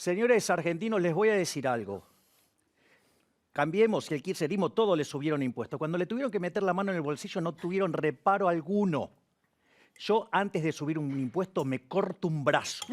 Señores argentinos, les voy a decir algo. Cambiemos y el kirchnerismo, todo le subieron impuestos. Cuando le tuvieron que meter la mano en el bolsillo no tuvieron reparo alguno. Yo antes de subir un impuesto me corto un brazo.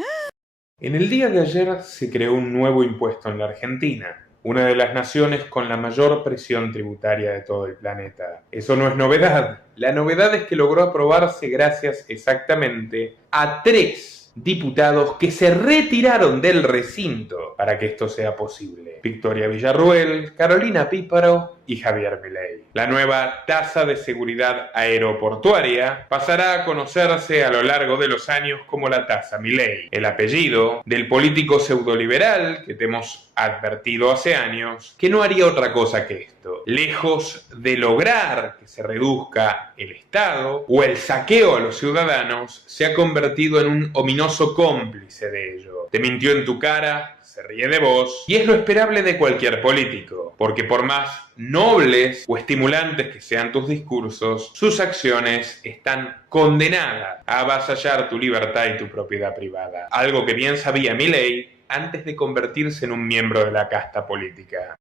En el día de ayer se creó un nuevo impuesto en la Argentina, una de las naciones con la mayor presión tributaria de todo el planeta. Eso no es novedad. La novedad es que logró aprobarse gracias exactamente a 3 diputados que se retiraron del recinto para que esto sea posible: Victoria Villarruel, Carolina Píparo y Javier Milei. La nueva tasa de seguridad aeroportuaria pasará a conocerse a lo largo de los años como la tasa Milei, el apellido del político pseudoliberal que te hemos advertido hace años que no haría otra cosa que esto. Lejos de lograr que se reduzca el Estado o el saqueo a los ciudadanos, se ha convertido en un ominoso cómplice de ello. Te mintió en tu cara, se ríe de vos, y es lo esperable de cualquier político, porque por más nobles o estimulantes que sean tus discursos, sus acciones están condenadas a avasallar tu libertad y tu propiedad privada, algo que bien sabía Milei antes de convertirse en un miembro de la casta política.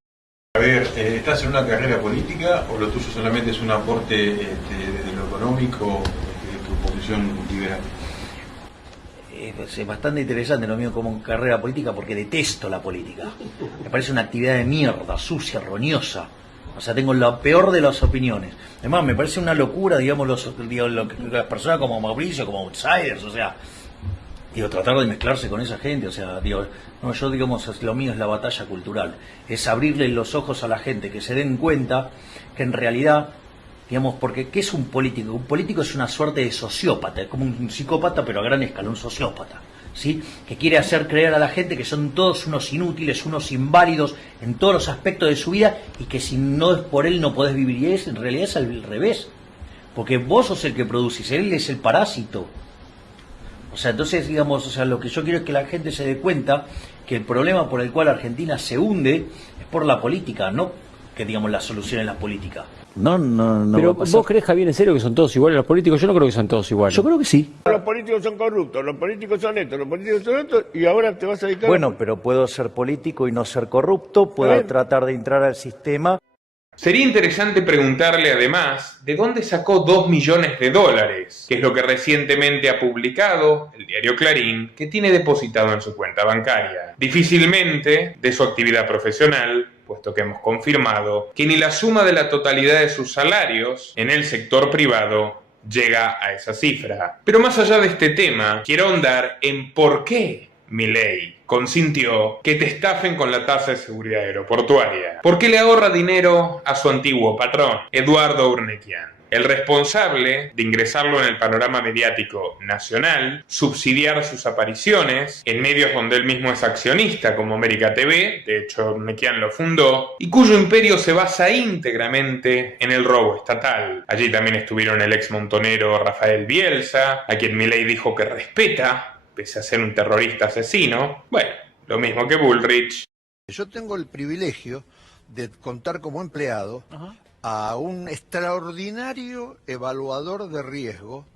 A ver, ¿estás en una carrera política o lo tuyo solamente es un aporte desde lo económico de tu posición liberal? Es bastante interesante lo mío como carrera política porque detesto la política. Me parece una actividad de mierda, sucia, roñosa. O sea, tengo la peor de las opiniones. Además, me parece una locura, digamos, las personas como Mauricio, como outsiders, o sea, tratar de mezclarse con esa gente, o sea, no, yo, digamos, lo mío es la batalla cultural. Es abrirle los ojos a la gente, que se den cuenta que en realidad, digamos, porque ¿qué es un político? Un político es una suerte de sociópata, es como un psicópata, pero a gran escala, un sociópata, ¿sí? Que quiere hacer creer a la gente que son todos unos inútiles, unos inválidos en todos los aspectos de su vida y que si no es por él no podés vivir. Y en realidad es al revés, porque vos sos el que producís, él es el parásito. O sea, entonces, digamos, o sea, lo que yo quiero es que la gente se dé cuenta que el problema por el cual Argentina se hunde es por la política, no que, digamos, la solución es la política. No. Pero ¿vos crees, Javier, en serio que son todos iguales los políticos? Yo no creo que son todos iguales. Yo creo que sí. Los políticos son corruptos, los políticos son estos, los políticos son estos, y ahora te vas a dedicar... Bueno, pero puedo ser político y no ser corrupto, puedo tratar de entrar al sistema. Sería interesante preguntarle además de dónde sacó 2 millones de dólares, que es lo que recientemente ha publicado el diario Clarín, que tiene depositado en su cuenta bancaria. Difícilmente de su actividad profesional, puesto que hemos confirmado que ni la suma de la totalidad de sus salarios en el sector privado llega a esa cifra. Pero más allá de este tema, quiero ahondar en por qué Milei consintió que te estafen con la tasa de seguridad aeroportuaria. ¿Por qué le ahorra dinero a su antiguo patrón, Eduardo Urnequian? El responsable de ingresarlo en el panorama mediático nacional, subsidiar sus apariciones en medios donde él mismo es accionista, como América TV, de hecho Urnequian lo fundó, y cuyo imperio se basa íntegramente en el robo estatal. Allí también estuvieron el ex montonero Rafael Bielsa, a quien Milei dijo que respeta, pese a ser un terrorista asesino. Bueno, lo mismo que Bullrich. Yo tengo el privilegio de contar como empleado a un extraordinario evaluador de riesgo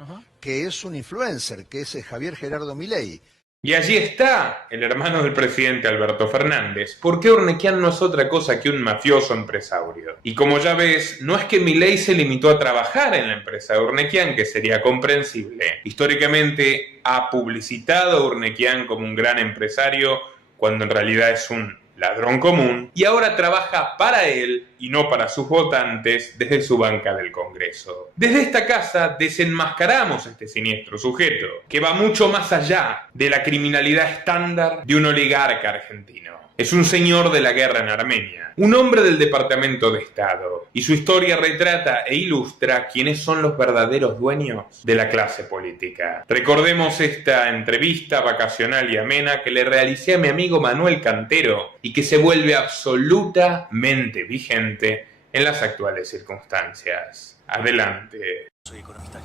que es un influencer, que es Javier Gerardo Milei. Y allí está el hermano del presidente Alberto Fernández, porque Urnequian no es otra cosa que un mafioso empresario. Y como ya ves, no es que Milei se limitó a trabajar en la empresa de Urnequian, que sería comprensible. Históricamente ha publicitado a Urnequian como un gran empresario, cuando en realidad es un ladrón común, y ahora trabaja para él y no para sus votantes desde su banca del Congreso. Desde esta casa desenmascaramos a este siniestro sujeto, que va mucho más allá de la criminalidad estándar de un oligarca argentino. Es un señor de la guerra en Armenia, un hombre del Departamento de Estado, y su historia retrata e ilustra quiénes son los verdaderos dueños de la clase política. Recordemos esta entrevista vacacional y amena que le realicé a mi amigo Manuel Cantero y que se vuelve absolutamente vigente en las actuales circunstancias. Adelante.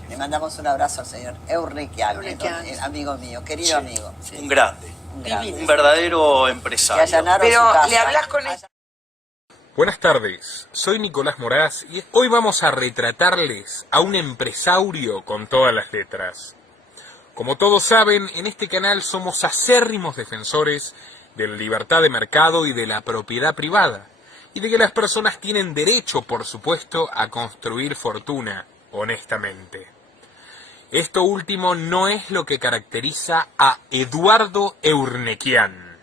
Le mandamos un abrazo al señor Urnequian, amigo mío, querido amigo. Sí. Un grande. Un verdadero empresario. Pero le hablas con él. Buenas tardes, soy Nicolás Moraz y hoy vamos a retratarles a un empresario con todas las letras. Como todos saben, en este canal somos acérrimos defensores de la libertad de mercado y de la propiedad privada, y de que las personas tienen derecho, por supuesto, a construir fortuna honestamente. Esto último no es lo que caracteriza a Eduardo Eurnequian,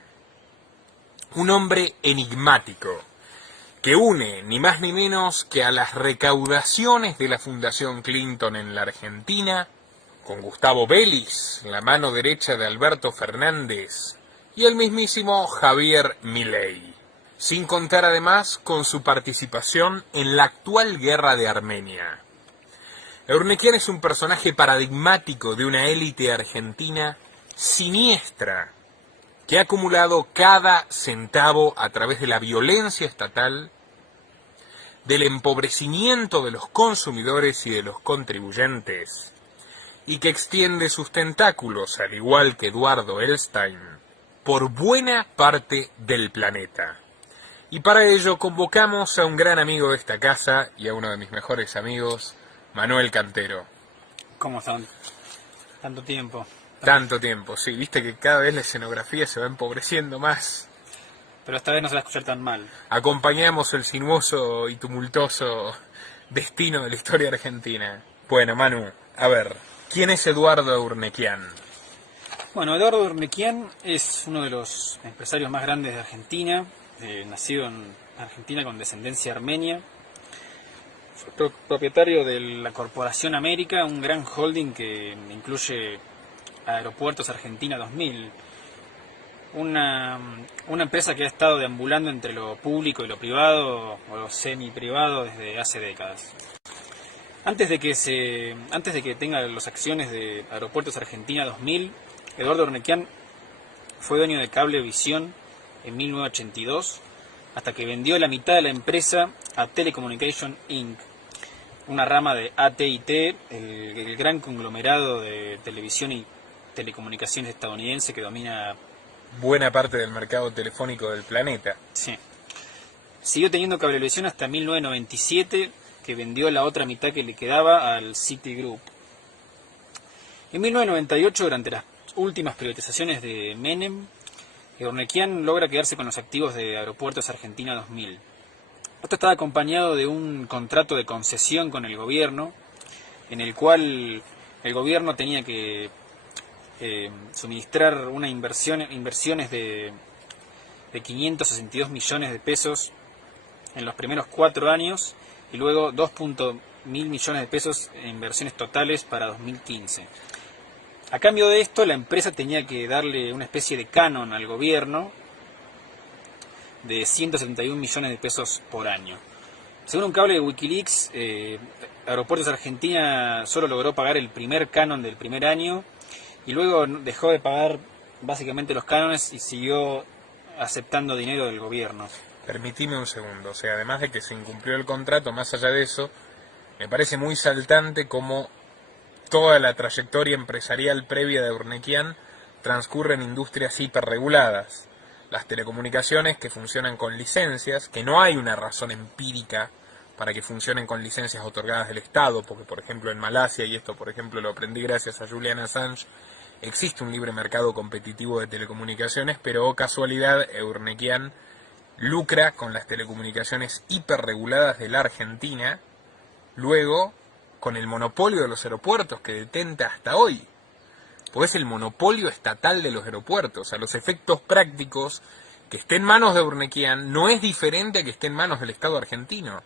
un hombre enigmático, que une ni más ni menos que a las recaudaciones de la Fundación Clinton en la Argentina, con Gustavo Vélez, la mano derecha de Alberto Fernández, y el mismísimo Javier Milei, sin contar además con su participación en la actual guerra de Armenia. Eurnequian es un personaje paradigmático de una élite argentina siniestra, que ha acumulado cada centavo a través de la violencia estatal, del empobrecimiento de los consumidores y de los contribuyentes, y que extiende sus tentáculos, al igual que Eduardo Elstein, por buena parte del planeta. Y para ello convocamos a un gran amigo de esta casa y a uno de mis mejores amigos, Manuel Cantero. ¿Cómo están? Tanto tiempo. Tanto tiempo, sí. Viste que cada vez la escenografía se va empobreciendo más. Pero esta vez no se va a escuchar tan mal. Acompañamos el sinuoso y tumultuoso destino de la historia argentina. Bueno, Manu, a ver, ¿quién es Eduardo Eurnequian? Bueno, Eduardo Eurnequian es uno de los empresarios más grandes de Argentina, nacido en Argentina con descendencia armenia. Fue propietario de la Corporación América, un gran holding que incluye Aeropuertos Argentina 2000, una empresa que ha estado deambulando entre lo público y lo privado, o lo semi-privado, desde hace décadas. Antes de que tenga las acciones de Aeropuertos Argentina 2000, Eduardo Eurnequian fue dueño de Cablevisión en 1982, hasta que vendió la mitad de la empresa a Telecommunication Inc., una rama de AT&T, el gran conglomerado de televisión y telecomunicaciones estadounidense que domina buena parte del mercado telefónico del planeta. Sí. Siguió teniendo Cablevisión hasta 1997, que vendió la otra mitad que le quedaba al Citigroup. En 1998, durante las últimas privatizaciones de Menem, Eurnequian logra quedarse con los activos de Aeropuertos Argentina 2000. Esto estaba acompañado de un contrato de concesión con el gobierno, en el cual el gobierno tenía que suministrar inversiones de 562 millones de pesos en los primeros 4 años y luego 2.000 millones de pesos en inversiones totales para 2015. A cambio de esto, la empresa tenía que darle una especie de canon al gobierno de 171 millones de pesos por año. Según un cable de Wikileaks, Aeropuertos Argentina solo logró pagar el primer canon del primer año y luego dejó de pagar básicamente los cánones y siguió aceptando dinero del gobierno. Permitime un segundo, o sea, además de que se incumplió el contrato, más allá de eso, me parece muy saltante cómo toda la trayectoria empresarial previa de Eurnequian transcurre en industrias hiperreguladas. Las telecomunicaciones que funcionan con licencias, que no hay una razón empírica para que funcionen con licencias otorgadas del Estado, porque por ejemplo en Malasia, y esto por ejemplo lo aprendí gracias a Julian Assange, existe un libre mercado competitivo de telecomunicaciones, pero oh casualidad, Eurnequian lucra con las telecomunicaciones hiperreguladas de la Argentina, luego con el monopolio de los aeropuertos que detenta hasta hoy. Pues es el monopolio estatal de los aeropuertos. A los efectos prácticos, que esté en manos de Eurnequian no es diferente a que esté en manos del Estado argentino.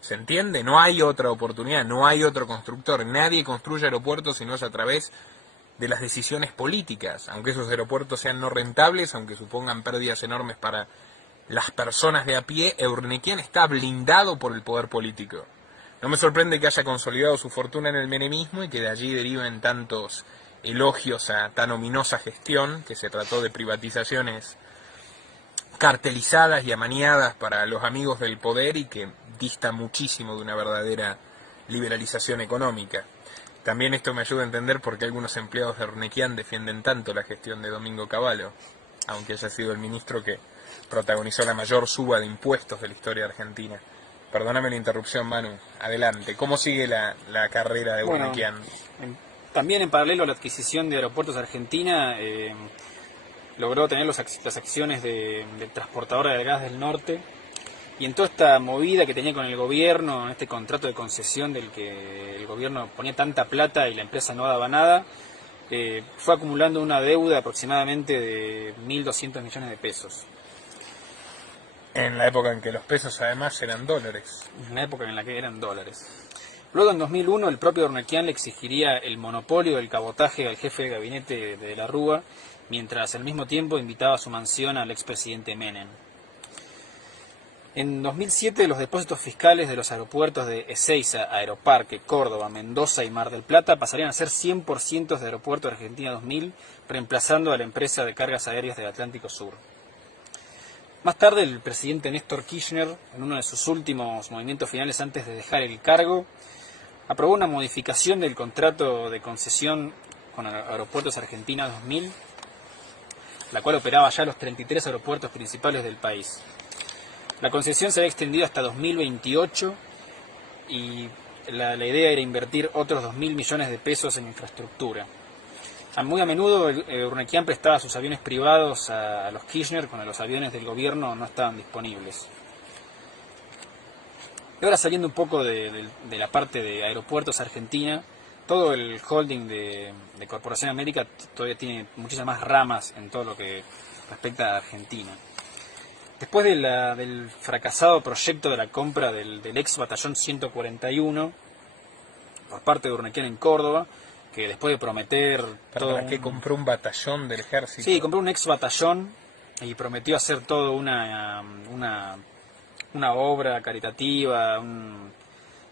¿Se entiende? No hay otra oportunidad, no hay otro constructor. Nadie construye aeropuertos si no es a través de las decisiones políticas. Aunque esos aeropuertos sean no rentables, aunque supongan pérdidas enormes para las personas de a pie, Eurnequian está blindado por el poder político. No me sorprende que haya consolidado su fortuna en el menemismo y que de allí deriven tantos elogios a tan ominosa gestión, que se trató de privatizaciones cartelizadas y amañadas para los amigos del poder y que dista muchísimo de una verdadera liberalización económica. También esto me ayuda a entender por qué algunos empleados de Eurnequian defienden tanto la gestión de Domingo Cavallo, aunque haya sido el ministro que protagonizó la mayor suba de impuestos de la historia argentina. Perdóname la interrupción, Manu. Adelante. ¿Cómo sigue la carrera de Eurnequian? También en paralelo a la adquisición de Aeropuertos Argentina, logró tener las acciones del transportadora de gas del norte, y en toda esta movida que tenía con el gobierno, en este contrato de concesión del que el gobierno ponía tanta plata y la empresa no daba nada, fue acumulando una deuda aproximadamente de 1.200 millones de pesos. En la época en que los pesos además eran dólares. En la época en la que eran dólares. Luego, en 2001, el propio Urnequian le exigiría el monopolio del cabotaje al jefe de gabinete de la Rúa, mientras al mismo tiempo invitaba a su mansión al expresidente Menem. En 2007, los depósitos fiscales de los aeropuertos de Ezeiza, Aeroparque, Córdoba, Mendoza y Mar del Plata pasarían a ser 100% de Aeropuerto Argentina 2000, reemplazando a la empresa de cargas aéreas del Atlántico Sur. Más tarde, el presidente Néstor Kirchner, en uno de sus últimos movimientos finales antes de dejar el cargo, aprobó una modificación del contrato de concesión con Aeropuertos Argentina 2000, la cual operaba ya los 33 aeropuertos principales del país. La concesión se había extendido hasta 2028 y la idea era invertir otros 2.000 millones de pesos en infraestructura. Muy a menudo Urnequian prestaba sus aviones privados a los Kirchner cuando los aviones del gobierno no estaban disponibles. Y ahora, saliendo un poco de la parte de Aeropuertos Argentina, todo el holding de Corporación América todavía tiene muchísimas más ramas en todo lo que respecta a Argentina. Después del fracasado proyecto de la compra del ex batallón 141 por parte de Urnequian en Córdoba, que después de prometer... ¿Que compró un batallón del ejército? Sí, compró un ex batallón y prometió hacer todo una obra caritativa, una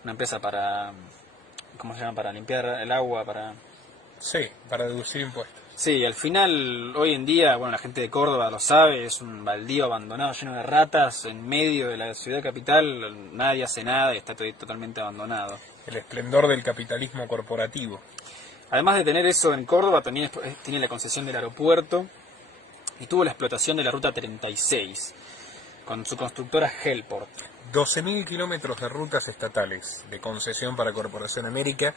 empresa para... ¿Cómo se llama? Para limpiar el agua, para... Sí, para deducir impuestos. Sí, al final, hoy en día, bueno, la gente de Córdoba lo sabe, es un baldío abandonado lleno de ratas en medio de la ciudad capital, nadie hace nada y está totalmente abandonado. El esplendor del capitalismo corporativo. Además de tener eso en Córdoba, también tiene la concesión del aeropuerto y tuvo la explotación de la Ruta 36 con su constructora Helport. 12.000 kilómetros de rutas estatales de concesión para Corporación América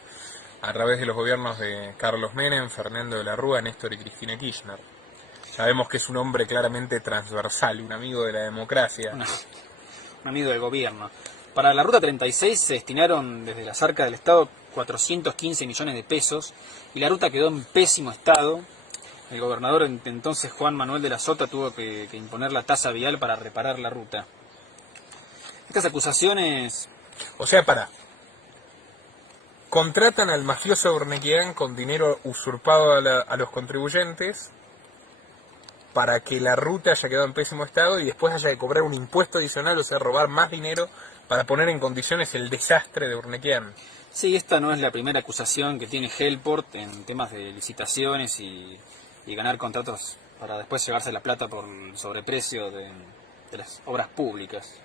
a través de los gobiernos de Carlos Menem, Fernando de la Rúa, Néstor y Cristina Kirchner. Sabemos que es un hombre claramente transversal, un amigo de la democracia. Un amigo del gobierno. Para la Ruta 36 se destinaron desde las arcas del Estado 415 millones de pesos y la ruta quedó en pésimo estado. El gobernador entonces, Juan Manuel de la Sota, tuvo que imponer la tasa vial para reparar la ruta. Estas acusaciones... O sea, contratan al mafioso Urnequian con dinero usurpado a los contribuyentes para que la ruta haya quedado en pésimo estado y después haya que cobrar un impuesto adicional, o sea, robar más dinero para poner en condiciones el desastre de Urnequian. Sí, esta no es la primera acusación que tiene Helport en temas de licitaciones y ganar contratos para después llevarse la plata por el sobreprecio de las obras públicas.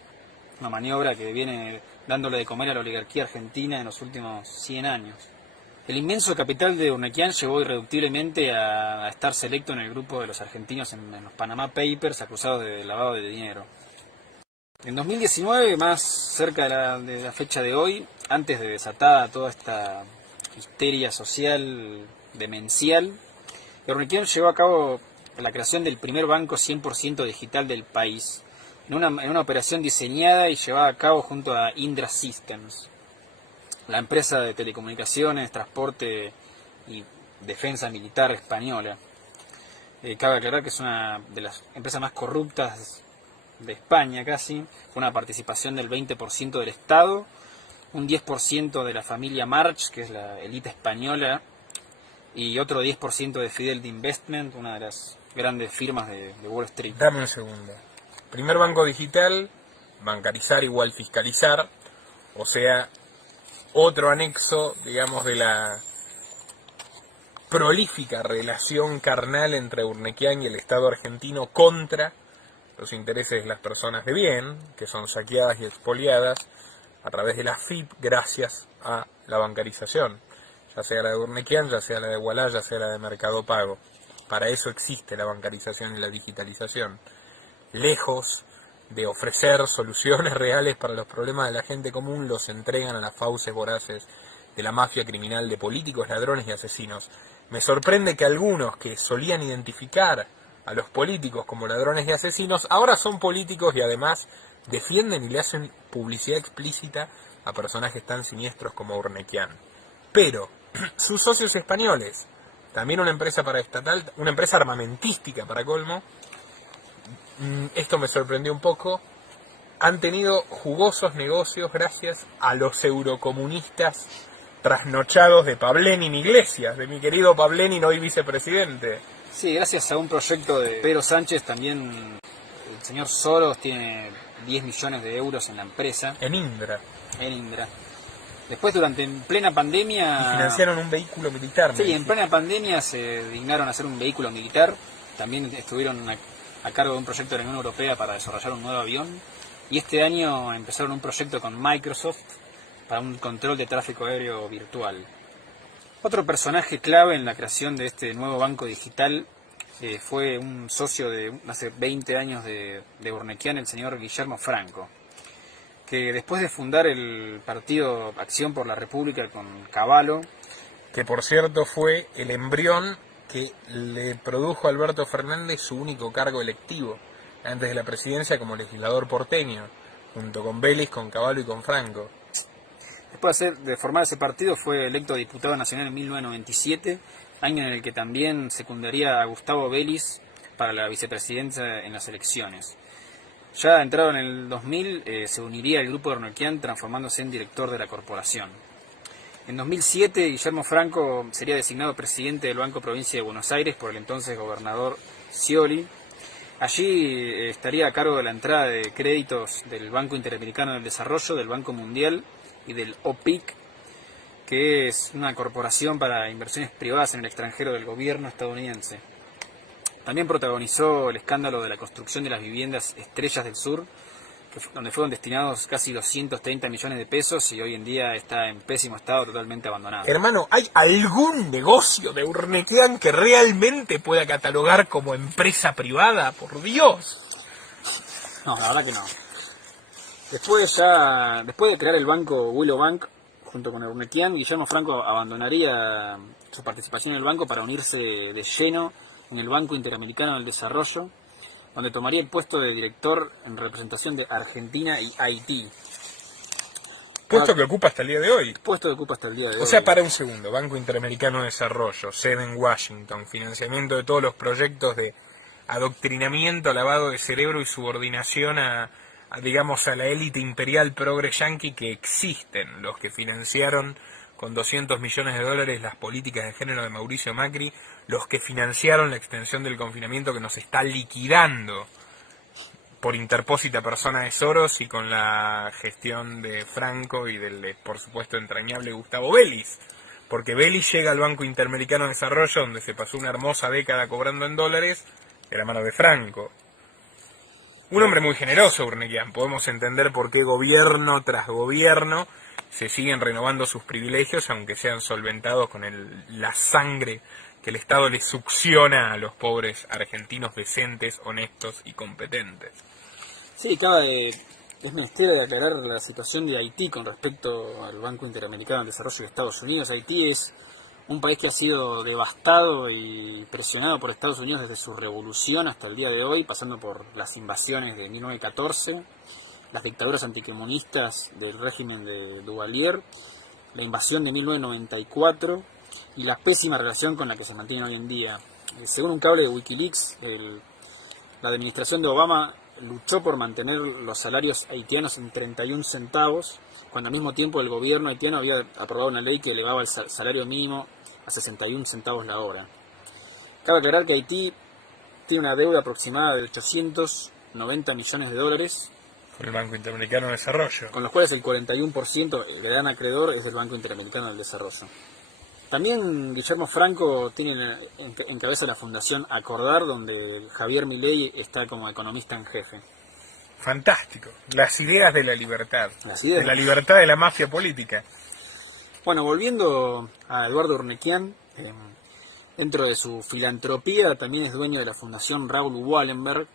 Una maniobra que viene dándole de comer a la oligarquía argentina en los últimos 100 años. El inmenso capital de Urnequian llevó irreductiblemente a estar selecto en el grupo de los argentinos en los Panama Papers acusados de lavado de dinero. En 2019, más cerca de la fecha de hoy, antes de desatada toda esta histeria social demencial, Urnequian llevó a cabo la creación del primer banco 100% digital del país, en una operación diseñada y llevada a cabo junto a Indra Systems, la empresa de telecomunicaciones, transporte y defensa militar española. Cabe aclarar que es una de las empresas más corruptas de España casi, con una participación del 20% del Estado, un 10% de la familia March, que es la élite española, y otro 10% de Fidelity Investment, una de las grandes firmas de Wall Street. Dame un segundo. Primer banco digital, bancarizar igual fiscalizar, o sea, otro anexo, digamos, de la prolífica relación carnal entre Urnequian y el Estado argentino contra los intereses de las personas de bien, que son saqueadas y expoliadas a través de la FIP gracias a la bancarización, ya sea la de Urnequian, ya sea la de Ualá, ya sea la de Mercado Pago. Para eso existe la bancarización y la digitalización. Lejos de ofrecer soluciones reales para los problemas de la gente común, los entregan a las fauces voraces de la mafia criminal de políticos, ladrones y asesinos. Me sorprende que algunos que solían identificar a los políticos como ladrones y asesinos, ahora son políticos y además defienden y le hacen publicidad explícita a personajes tan siniestros como Urnequian. Pero sus socios españoles, también una empresa paraestatal, una empresa armamentística para colmo, esto me sorprendió un poco, han tenido jugosos negocios gracias a los eurocomunistas trasnochados de Pablenin Iglesias, de mi querido Pablenin, hoy vicepresidente. Sí, gracias a un proyecto de Pedro Sánchez también el señor Soros tiene 10 millones de euros en la empresa. En Indra. Después, en plena pandemia... Y financiaron un vehículo militar. Sí, en plena pandemia se dignaron a hacer un vehículo militar. También estuvieron a cargo de un proyecto de la Unión Europea para desarrollar un nuevo avión. Y este año empezaron un proyecto con Microsoft para un control de tráfico aéreo virtual. Otro personaje clave en la creación de este nuevo banco digital fue un socio de hace 20 años de Urnequian, el señor Guillermo Franco, que después de fundar el partido Acción por la República con Cavallo, que por cierto fue el embrión que le produjo a Alberto Fernández su único cargo electivo, antes de la presidencia como legislador porteño, junto con Vélez, con Cavallo y con Franco. Después de formar ese partido fue electo diputado nacional en 1997, año en el que también secundaría a Gustavo Vélez para la vicepresidencia en las elecciones. Ya entrado en el 2000 se uniría al grupo de Urnequian transformándose en director de la corporación. En 2007 Guillermo Franco sería designado presidente del Banco Provincia de Buenos Aires por el entonces gobernador Scioli. Allí estaría a cargo de la entrada de créditos del Banco Interamericano del Desarrollo, del Banco Mundial y del OPIC, que es una corporación para inversiones privadas en el extranjero del gobierno estadounidense. También protagonizó el escándalo de la construcción de las viviendas Estrellas del Sur, donde fueron destinados casi 230 millones de pesos y hoy en día está en pésimo estado, totalmente abandonado. Hermano, ¿hay algún negocio de Urnequian que realmente pueda catalogar como empresa privada? ¡Por Dios! No, la verdad que no. Después de crear el banco Willow Bank, junto con Urnequian, Guillermo Franco abandonaría su participación en el banco para unirse de lleno en el Banco Interamericano del Desarrollo, donde tomaría el puesto de director en representación de Argentina y Haití. Puesto que ocupa hasta el día de hoy. Puesto que ocupa hasta el día de hoy. O sea, para un segundo, Banco Interamericano de Desarrollo, sede en Washington, financiamiento de todos los proyectos de adoctrinamiento, lavado de cerebro y subordinación a la élite imperial progre yanqui que existen, los que financiaron con 200 millones de dólares las políticas de género de Mauricio Macri, los que financiaron la extensión del confinamiento que nos está liquidando por interpósita persona de Soros y con la gestión de Franco y del, por supuesto, entrañable Gustavo Vélez. Porque Vélez llega al Banco Interamericano de Desarrollo, donde se pasó una hermosa década cobrando en dólares, de la mano de Franco. Un hombre muy generoso, Urnequian. Podemos entender por qué gobierno tras gobierno se siguen renovando sus privilegios, aunque sean solventados con la sangre que el Estado le succiona a los pobres argentinos decentes, honestos y competentes. Sí, es menester de aclarar la situación de Haití con respecto al Banco Interamericano de Desarrollo de Estados Unidos. Haití es un país que ha sido devastado y presionado por Estados Unidos desde su revolución hasta el día de hoy, pasando por las invasiones de 1914, las dictaduras anticomunistas del régimen de Duvalier, la invasión de 1994 y la pésima relación con la que se mantiene hoy en día. Según un cable de Wikileaks, la administración de Obama luchó por mantener los salarios haitianos en 31 centavos, cuando al mismo tiempo el gobierno haitiano había aprobado una ley que elevaba el salario mínimo a 61 centavos la hora. Cabe aclarar que Haití tiene una deuda aproximada de 890 millones de dólares con el Banco Interamericano de Desarrollo, con los cuales el 41% el gran acreedor es del Banco Interamericano del Desarrollo. También Guillermo Franco tiene en cabeza la Fundación Acordar, donde Javier Milei está como economista en jefe. Fantástico. Las ideas de la libertad. De la libertad de la mafia política. Bueno, volviendo a Eduardo Urnequian, dentro de su filantropía también es dueño de la Fundación Raoul Wallenberg,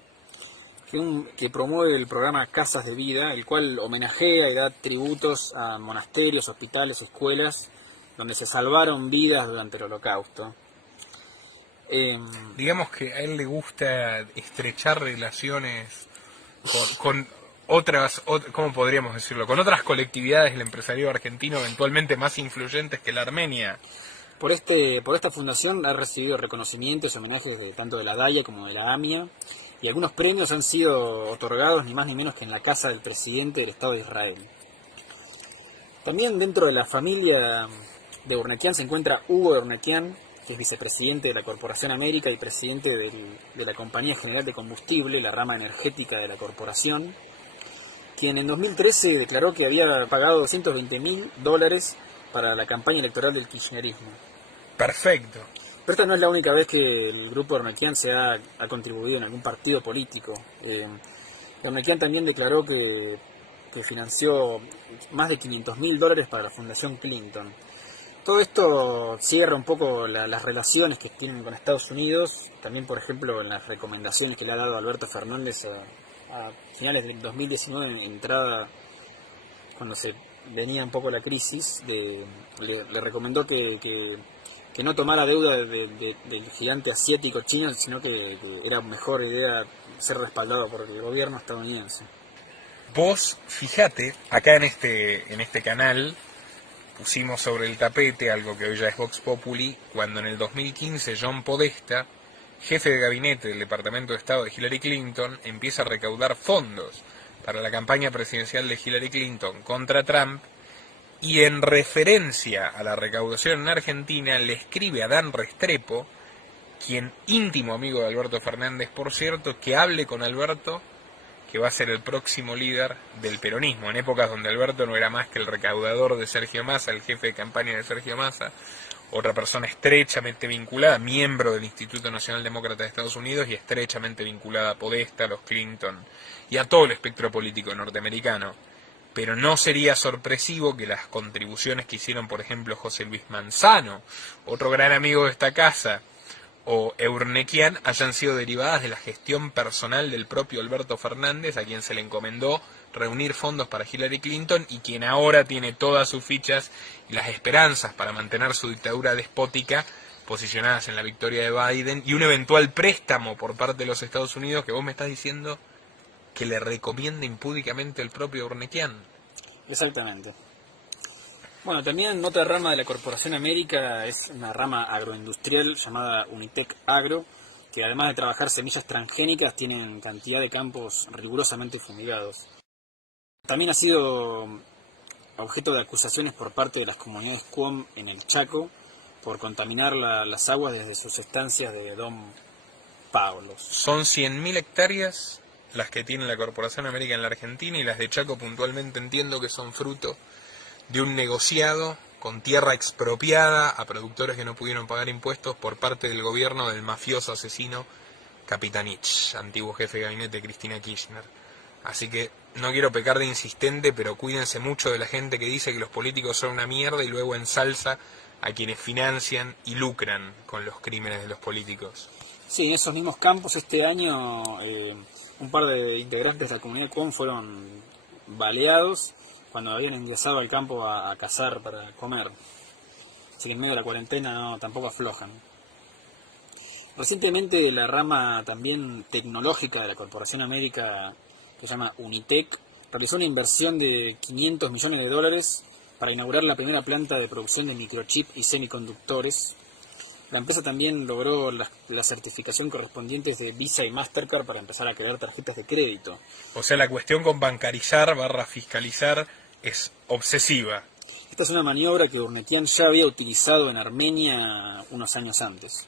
que promueve el programa Casas de Vida, el cual homenajea y da tributos a monasterios, hospitales, escuelas, donde se salvaron vidas durante el Holocausto. Digamos que a él le gusta estrechar relaciones con otras, ¿cómo podríamos decirlo? Con otras colectividades del empresariado argentino eventualmente más influyentes que la armenia. Por esta fundación ha recibido reconocimientos y homenajes tanto de la DAIA como de la AMIA, y algunos premios han sido otorgados ni más ni menos que en la casa del presidente del Estado de Israel. También dentro de la familia de Urnekian se encuentra Hugo Urnekian, que es vicepresidente de la Corporación América y presidente de la Compañía General de Combustible, la rama energética de la corporación, quien en 2013 declaró que había pagado $220.000 para la campaña electoral del kirchnerismo. Perfecto. Pero esta no es la única vez que el grupo Urnekian ha contribuido en algún partido político. Urnekian también declaró que financió más de $500.000 para la Fundación Clinton. Todo esto cierra un poco las relaciones que tienen con Estados Unidos, también por ejemplo en las recomendaciones que le ha dado Alberto Fernández a finales del 2019, entrada cuando se venía un poco la crisis, le recomendó que no tomara deuda del gigante asiático chino, sino que era mejor idea ser respaldado por el gobierno estadounidense. Vos, fíjate, acá en este canal pusimos sobre el tapete algo que hoy ya es Vox Populi, cuando en el 2015 John Podesta, jefe de gabinete del Departamento de Estado de Hillary Clinton, empieza a recaudar fondos para la campaña presidencial de Hillary Clinton contra Trump, y en referencia a la recaudación en Argentina le escribe a Dan Restrepo, quien íntimo amigo de Alberto Fernández, por cierto, que hable con Alberto, que va a ser el próximo líder del peronismo, en épocas donde Alberto no era más que el recaudador de Sergio Massa, el jefe de campaña de Sergio Massa, otra persona estrechamente vinculada, miembro del Instituto Nacional Demócrata de Estados Unidos y estrechamente vinculada a Podesta, a los Clinton y a todo el espectro político norteamericano. Pero no sería sorpresivo que las contribuciones que hicieron, por ejemplo, José Luis Manzano, otro gran amigo de esta casa, o Urnekian, hayan sido derivadas de la gestión personal del propio Alberto Fernández, a quien se le encomendó reunir fondos para Hillary Clinton y quien ahora tiene todas sus fichas y las esperanzas para mantener su dictadura despótica posicionadas en la victoria de Biden y un eventual préstamo por parte de los Estados Unidos que vos me estás diciendo que le recomienda impúdicamente el propio Urnekian. Exactamente. Bueno, también otra rama de la Corporación América es una rama agroindustrial llamada Unitec Agro, que además de trabajar semillas transgénicas tienen cantidad de campos rigurosamente fumigados. También ha sido objeto de acusaciones por parte de las comunidades Cuom en el Chaco por contaminar las aguas desde sus estancias de Don Pablos. Son 100.000 hectáreas las que tiene la Corporación América en la Argentina, y las de Chaco puntualmente entiendo que son fruto de un negociado con tierra expropiada a productores que no pudieron pagar impuestos por parte del gobierno del mafioso asesino Capitanich, antiguo jefe de gabinete de Cristina Kirchner. Así que no quiero pecar de insistente, pero cuídense mucho de la gente que dice que los políticos son una mierda y luego ensalza a quienes financian y lucran con los crímenes de los políticos. Sí, en esos mismos campos este año un par de integrantes de la comunidad Cuom fueron baleados cuando habían ingresado al campo a cazar para comer. Así que en medio de la cuarentena tampoco aflojan. Recientemente la rama también tecnológica de la Corporación América, que se llama Unitec, realizó una inversión de $500 millones para inaugurar la primera planta de producción de microchip y semiconductores. La empresa también logró la certificación correspondiente de Visa y Mastercard para empezar a crear tarjetas de crédito. O sea, la cuestión con bancarizar / fiscalizar es obsesiva. Esta es una maniobra que Urnekian ya había utilizado en Armenia unos años antes.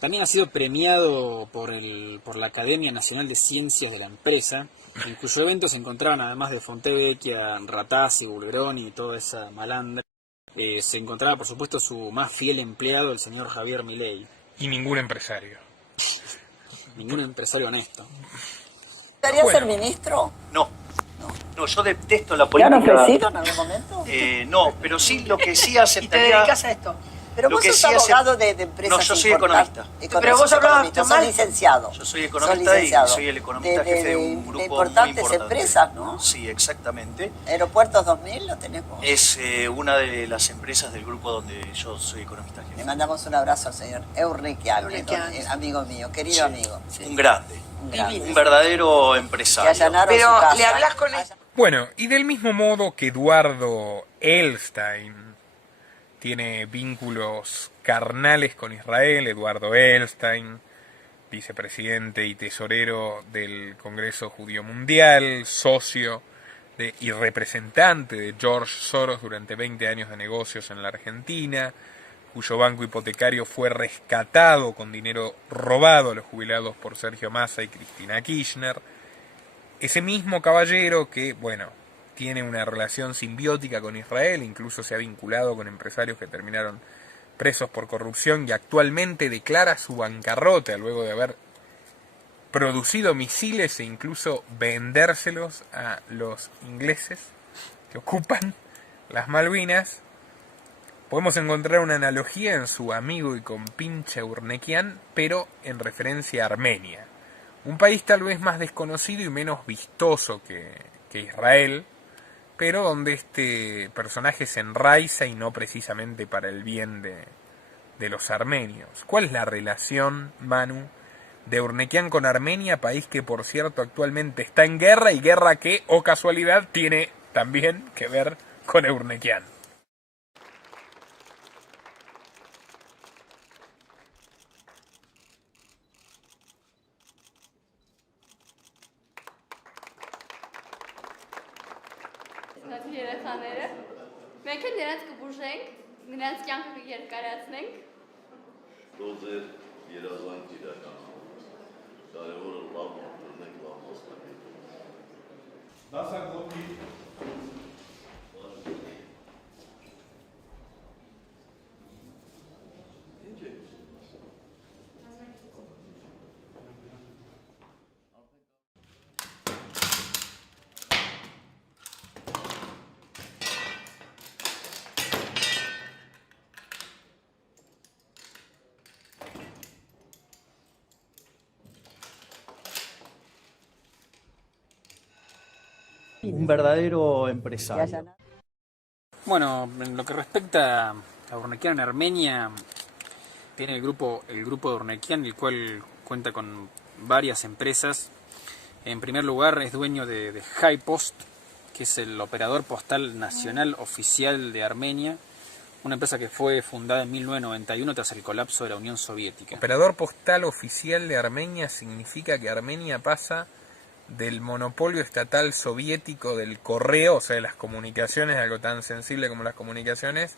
También ha sido premiado por la Academia Nacional de Ciencias de la empresa, en cuyo evento se encontraban, además de Fontevecchia, Ratazzi, Bulgeroni y toda esa malandra, se encontraba, por supuesto, su más fiel empleado, el señor Javier Milei. Y ningún empresario. Ningún empresario honesto. ¿Quería ser ministro? No, yo detesto la ¿Te han política. ofrecido en algún momento? No, pero sí lo que sí ¿Y te aceptaría. dedicas a esto? Pero Lo vos que sos sí hace- abogado de empresas No, yo soy importantes. Pero vos hablabas sos mal. licenciado. Yo soy Sos economista licenciado. y soy el economista jefe de un grupo importantes muy importante. empresas, ¿no? Sí, exactamente. Aeropuertos 2000 lo tenemos. Es una de las empresas del grupo donde yo soy economista Le jefe. mandamos un abrazo al señor Euriquian, Euriquian. amigo mío, querido amigo. Un grande, Un grande. un verdadero Que empresario. allanaron Pero su casa. le hablas con él. Bueno, y del mismo modo que Eduardo Elstein tiene vínculos carnales con Israel, Eduardo Elstein, vicepresidente y tesorero del Congreso Judío Mundial, socio y representante de George Soros durante 20 años de negocios en la Argentina, cuyo banco hipotecario fue rescatado con dinero robado a los jubilados por Sergio Massa y Cristina Kirchner. Ese mismo caballero que, bueno, tiene una relación simbiótica con Israel, incluso se ha vinculado con empresarios que terminaron presos por corrupción y actualmente declara su bancarrota luego de haber producido misiles e incluso vendérselos a los ingleses que ocupan las Malvinas. Podemos encontrar una analogía en su amigo y compinche Urnequian, pero en referencia a Armenia. Un país tal vez más desconocido y menos vistoso que Israel, pero donde este personaje se enraiza y no precisamente para el bien de los armenios. ¿Cuál es la relación, Manu, de Urnequian con Armenia, país que por cierto actualmente está en guerra y guerra que, o casualidad, tiene también que ver con Urnequian? երեխաները մենք էլ նրանց կբուժենք, նրանց կյանքը կերկարացնենք։ Դոզեր երազանք իրականացնենք։ Կարևորը լավ ունենք լավ մասնակցություն։ Դասակոպի Un verdadero empresario. Bueno, en lo que respecta a Urnequian en Armenia, tiene el grupo de Urnequian, el cual cuenta con varias empresas. En primer lugar, es dueño de HiPost, que es el operador postal nacional oficial de Armenia, una empresa que fue fundada en 1991 tras el colapso de la Unión Soviética. Operador postal oficial de Armenia significa que Armenia pasa del monopolio estatal soviético del correo, o sea, de las comunicaciones, algo tan sensible como las comunicaciones,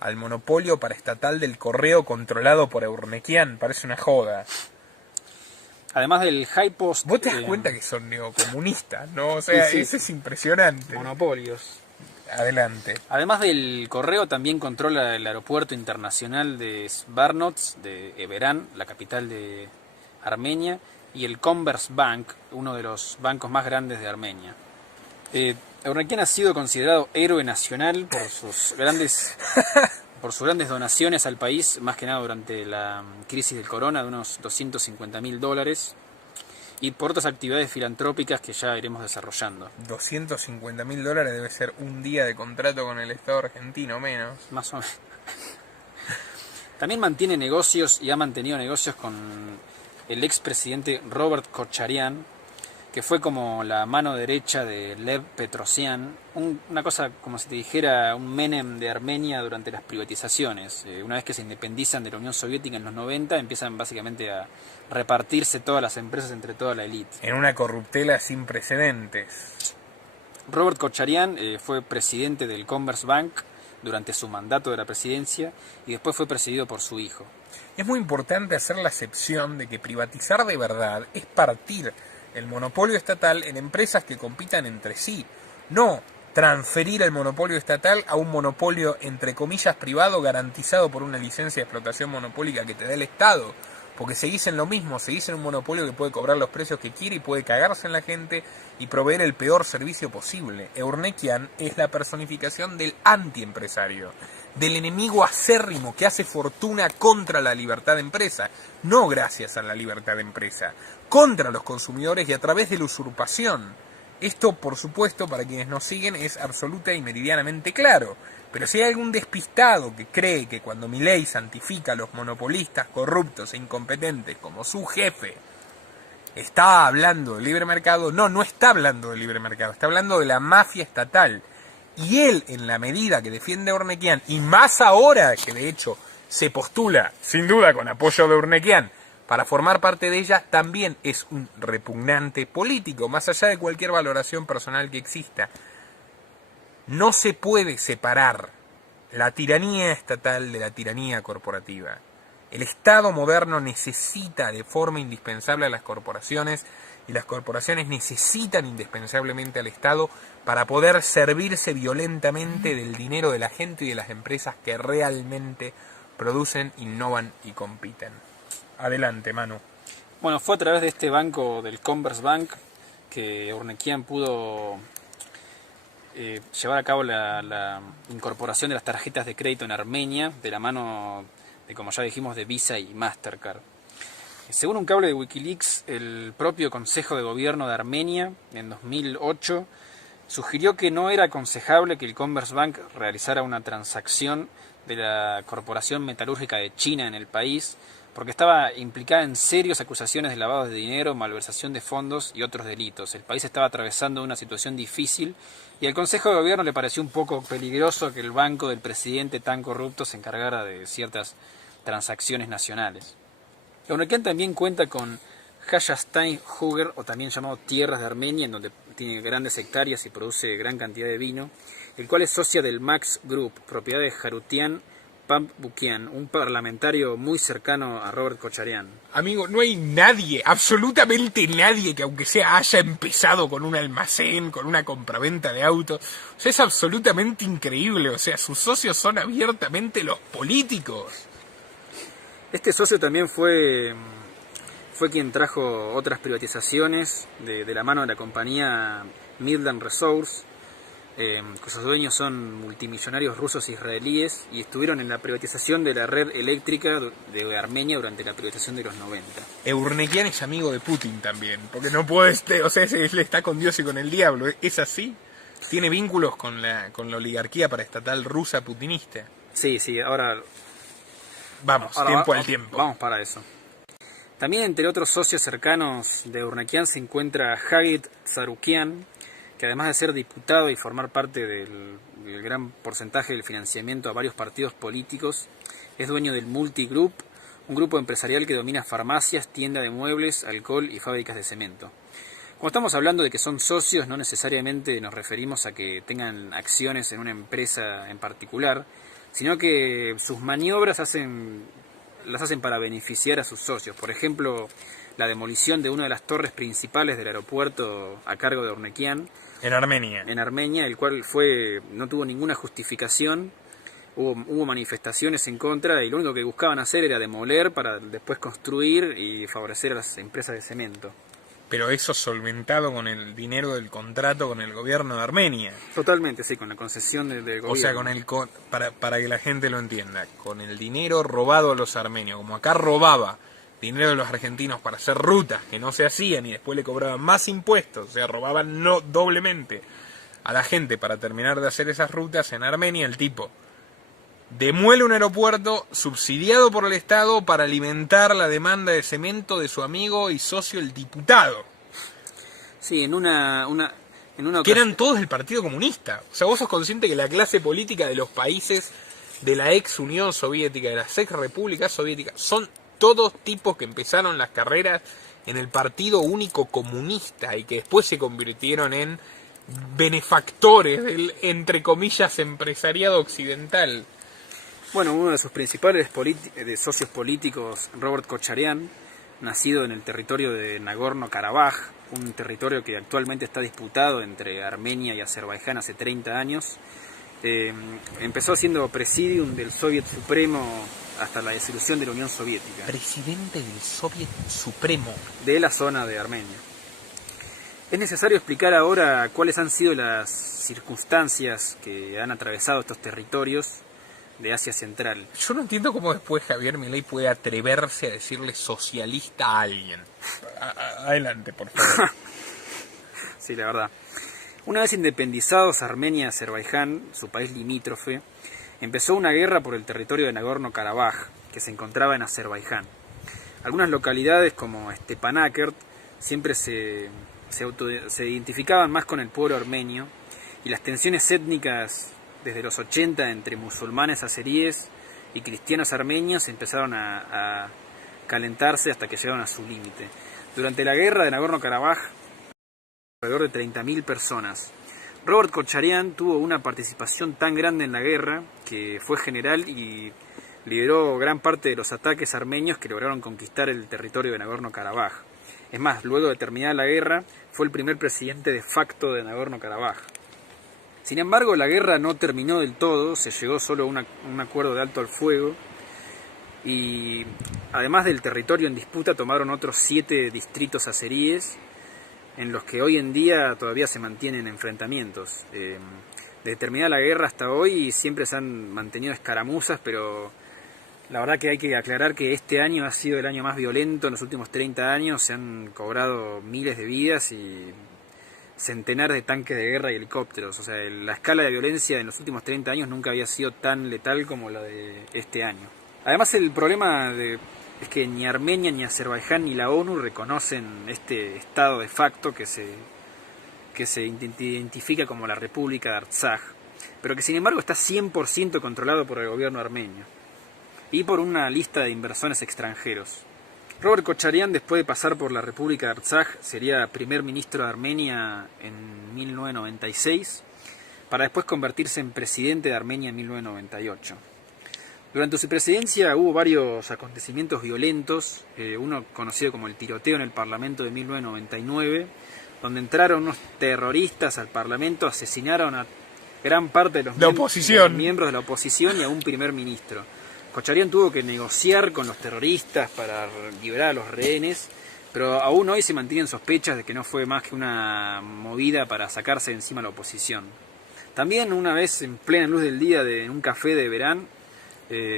al monopolio paraestatal del correo controlado por Urnequian. Parece una joda. Además del HiPost... Vos te das cuenta que son neocomunistas, ¿no? O sea, sí, eso es impresionante. Monopolios. Adelante. Además del correo, también controla el aeropuerto internacional de Zvartnots, de Yerevan, la capital de Armenia, y el Commerzbank, uno de los bancos más grandes de Armenia. Urnequian ha sido considerado héroe nacional por sus grandes donaciones al país, más que nada durante la crisis del corona, de unos $250.000, y por otras actividades filantrópicas que ya iremos desarrollando. $250.000 debe ser un día de contrato con el Estado argentino, menos. Más o menos. También mantiene negocios y ha mantenido negocios con el expresidente Robert Kocharyan, que fue como la mano derecha de Lev Petrosyan, una cosa como si te dijera un Menem de Armenia durante las privatizaciones. Una vez que se independizan de la Unión Soviética en los 90, empiezan básicamente a repartirse todas las empresas entre toda la élite. En una corruptela sin precedentes. Robert Kocharyan fue presidente del Commerzbank durante su mandato de la presidencia y después fue presidido por su hijo. Es muy importante hacer la acepción de que privatizar de verdad es partir el monopolio estatal en empresas que compitan entre sí, no transferir el monopolio estatal a un monopolio entre comillas privado garantizado por una licencia de explotación monopólica que te da el Estado, porque seguís en lo mismo, seguís en un monopolio que puede cobrar los precios que quiere y puede cagarse en la gente y proveer el peor servicio posible. Urnequian es la personificación del antiempresario, del enemigo acérrimo que hace fortuna contra la libertad de empresa, no gracias a la libertad de empresa, contra los consumidores y a través de la usurpación. Esto, por supuesto, para quienes nos siguen es absoluta y meridianamente claro, pero si hay algún despistado que cree que cuando Milei santifica a los monopolistas corruptos e incompetentes como su jefe, está hablando del libre mercado, no está hablando del libre mercado, está hablando de la mafia estatal. Y él, en la medida que defiende a Urnequian, y más ahora que de hecho se postula, sin duda con apoyo de Urnequian, para formar parte de ella, también es un repugnante político, más allá de cualquier valoración personal que exista. No se puede separar la tiranía estatal de la tiranía corporativa. El Estado moderno necesita de forma indispensable a las corporaciones, y las corporaciones necesitan indispensablemente al Estado para poder servirse violentamente del dinero de la gente y de las empresas que realmente producen, innovan y compiten. Adelante, Manu. Bueno, fue a través de este banco, del Commerzbank, que Urnequian pudo llevar a cabo la incorporación de las tarjetas de crédito en Armenia, de la mano de, como ya dijimos, de Visa y Mastercard. Según un cable de Wikileaks, el propio Consejo de Gobierno de Armenia, en 2008, sugirió que no era aconsejable que el Commerzbank realizara una transacción de la Corporación Metalúrgica de China en el país, porque estaba implicada en serias acusaciones de lavado de dinero, malversación de fondos y otros delitos. El país estaba atravesando una situación difícil y al Consejo de Gobierno le pareció un poco peligroso que el banco del presidente tan corrupto se encargara de ciertas transacciones nacionales. Urnequian también cuenta con Hayastain Huger, o también llamado Tierras de Armenia, en donde tiene grandes hectáreas y produce gran cantidad de vino, el cual es socia del Max Group, propiedad de Jarutian Pambukian, un parlamentario muy cercano a Robert Kocharian. Amigo, no hay nadie, absolutamente nadie, que aunque sea haya empezado con un almacén, con una compraventa de autos. O sea, es absolutamente increíble. O sea, sus socios son abiertamente los políticos. Este socio también fue quien trajo otras privatizaciones de la mano de la compañía Midland Resource, cuyos dueños son multimillonarios rusos e israelíes, y estuvieron en la privatización de la red eléctrica de Armenia durante la privatización de los 90. Urnequian es amigo de Putin también, porque no puede, o sea, él está con Dios y con el diablo, ¿es así? Tiene vínculos con la oligarquía paraestatal rusa putinista. Sí, ahora tiempo. Vamos para eso. También entre otros socios cercanos de Urnequian se encuentra Hagit Tsarukian, que además de ser diputado y formar parte del gran porcentaje del financiamiento a varios partidos políticos, es dueño del Multigroup, un grupo empresarial que domina farmacias, tiendas de muebles, alcohol y fábricas de cemento. Cuando estamos hablando de que son socios, no necesariamente nos referimos a que tengan acciones en una empresa en particular, sino que sus maniobras las hacen para beneficiar a sus socios. Por ejemplo, la demolición de una de las torres principales del aeropuerto a cargo de Urnequian. En Armenia, el cual no tuvo ninguna justificación. Hubo manifestaciones en contra y lo único que buscaban hacer era demoler para después construir y favorecer a las empresas de cemento. Pero eso solventado con el dinero del contrato con el gobierno de Armenia. Totalmente, sí, con la concesión del gobierno. O sea, para que la gente lo entienda, con el dinero robado a los armenios, como acá robaba dinero de los argentinos para hacer rutas que no se hacían y después le cobraban más impuestos, o sea, robaban doblemente a la gente para terminar de hacer esas rutas. En Armenia el tipo demuele un aeropuerto subsidiado por el Estado para alimentar la demanda de cemento de su amigo y socio el diputado. Sí, en una que eran todos del Partido Comunista. O sea, vos sos consciente que la clase política de los países de la ex Unión Soviética, de las ex repúblicas soviéticas, son todos tipos que empezaron las carreras en el Partido Único Comunista y que después se convirtieron en benefactores del, entre comillas, empresariado occidental. Bueno, uno de sus principales socios políticos, Robert Kocharian, nacido en el territorio de Nagorno-Karabaj, un territorio que actualmente está disputado entre Armenia y Azerbaiyán hace 30 años, empezó siendo presidium del Soviet Supremo hasta la disolución de la Unión Soviética. Presidente del Soviet Supremo. De la zona de Armenia. Es necesario explicar ahora cuáles han sido las circunstancias que han atravesado estos territorios de Asia Central. Yo no entiendo cómo después Javier Milei puede atreverse a decirle socialista a alguien. Adelante, por favor. Sí, la verdad. Una vez independizados Armenia y Azerbaiyán, su país limítrofe, empezó una guerra por el territorio de Nagorno-Karabaj, que se encontraba en Azerbaiyán. Algunas localidades como Stepanakert siempre se identificaban más con el pueblo armenio, y las tensiones étnicas desde los 80 entre musulmanes azeríes y cristianos armenios empezaron a calentarse hasta que llegaron a su límite. Durante la guerra de Nagorno-Karabaj, alrededor de 30.000 personas. Robert Kocharyan tuvo una participación tan grande en la guerra que fue general y lideró gran parte de los ataques armenios que lograron conquistar el territorio de Nagorno-Karabaj. Es más, luego de terminar la guerra, fue el primer presidente de facto de Nagorno-Karabaj. Sin embargo, la guerra no terminó del todo, se llegó solo a un acuerdo de alto al fuego y además del territorio en disputa tomaron otros 7 distritos azeríes en los que hoy en día todavía se mantienen enfrentamientos. Desde terminada la guerra hasta hoy siempre se han mantenido escaramuzas, pero la verdad que hay que aclarar que este año ha sido el año más violento en los últimos 30 años, se han cobrado miles de vidas y centenares de tanques de guerra y helicópteros. O sea, la escala de violencia en los últimos 30 años nunca había sido tan letal como la de este año. Además, el problema es que ni Armenia, ni Azerbaiyán, ni la ONU reconocen este estado de facto que se identifica como la República de Artsaj, pero que sin embargo está 100% controlado por el gobierno armenio y por una lista de inversores extranjeros. Robert Kocharyan, después de pasar por la República de Artsaj, sería primer ministro de Armenia en 1996, para después convertirse en presidente de Armenia en 1998. Durante su presidencia hubo varios acontecimientos violentos, uno conocido como el tiroteo en el Parlamento de 1999, donde entraron unos terroristas al Parlamento, asesinaron a gran parte de los miembros de la oposición y a un primer ministro. Kocharyan tuvo que negociar con los terroristas para liberar a los rehenes, pero aún hoy se mantienen sospechas de que no fue más que una movida para sacarse de encima a la oposición. También una vez en plena luz del día en un café de Verán,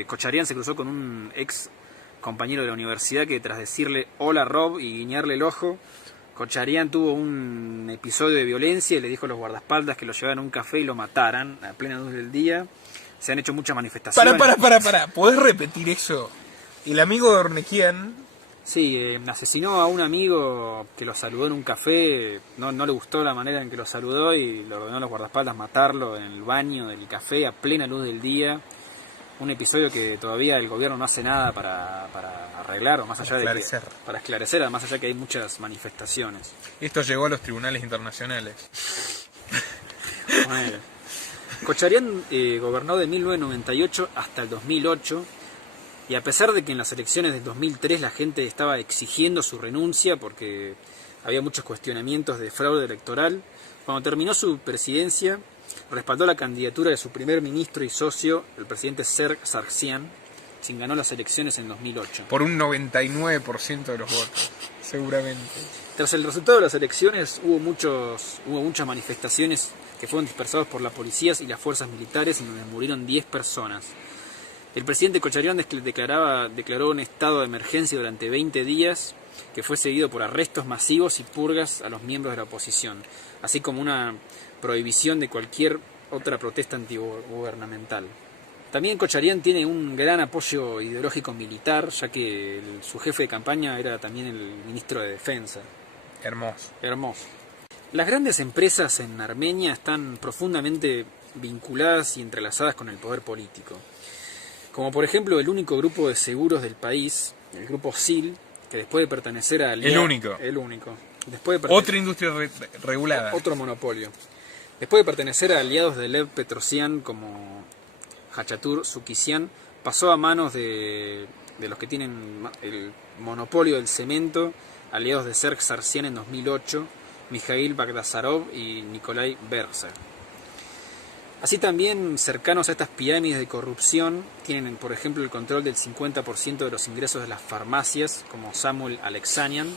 Kocharyan se cruzó con un ex compañero de la universidad que tras decirle hola Rob y guiñarle el ojo, Kocharyan tuvo un episodio de violencia y le dijo a los guardaespaldas que lo llevaran a un café y lo mataran a plena luz del día. Se han hecho muchas manifestaciones. Para. ¿Podés repetir eso? El amigo de Ornequian... Sí, asesinó a un amigo que lo saludó en un café, no le gustó la manera en que lo saludó y le ordenó a los guardaespaldas matarlo en el baño del café a plena luz del día. Un episodio que todavía el gobierno no hace nada para arreglar, o más allá de que, para esclarecer, más allá que hay muchas manifestaciones. Esto llegó a los tribunales internacionales. Bueno, Kocharyan gobernó de 1998 hasta el 2008, y a pesar de que en las elecciones del 2003 la gente estaba exigiendo su renuncia porque había muchos cuestionamientos de fraude electoral, cuando terminó su presidencia respaldó la candidatura de su primer ministro y socio, el presidente Serge Sargsyan, quien ganó las elecciones en 2008. Por un 99% de los votos, seguramente. Tras el resultado de las elecciones hubo muchas manifestaciones que fueron dispersadas por las policías y las fuerzas militares, en donde murieron 10 personas. El presidente Kocharyan declaró un estado de emergencia durante 20 días, que fue seguido por arrestos masivos y purgas a los miembros de la oposición, así como una prohibición de cualquier otra protesta antigubernamental. También Kocharyan tiene un gran apoyo ideológico militar, ya que su jefe de campaña era también el ministro de Defensa. Hermoso. Las grandes empresas en Armenia están profundamente vinculadas y entrelazadas con el poder político. Como por ejemplo el único grupo de seguros del país, el grupo SIL, que después de pertenecer a... El único. Otra industria regulada. Otro monopolio. Después de pertenecer a aliados de Lev Petrosyan como Hachatur Sukisyan, pasó a manos de los que tienen el monopolio del cemento, aliados de Serge Sargsyan en 2008, Mikhail Bagdasarov y Nikolai Berzer. Así también, cercanos a estas pirámides de corrupción, tienen por ejemplo el control del 50% de los ingresos de las farmacias, como Samuel Alexanian,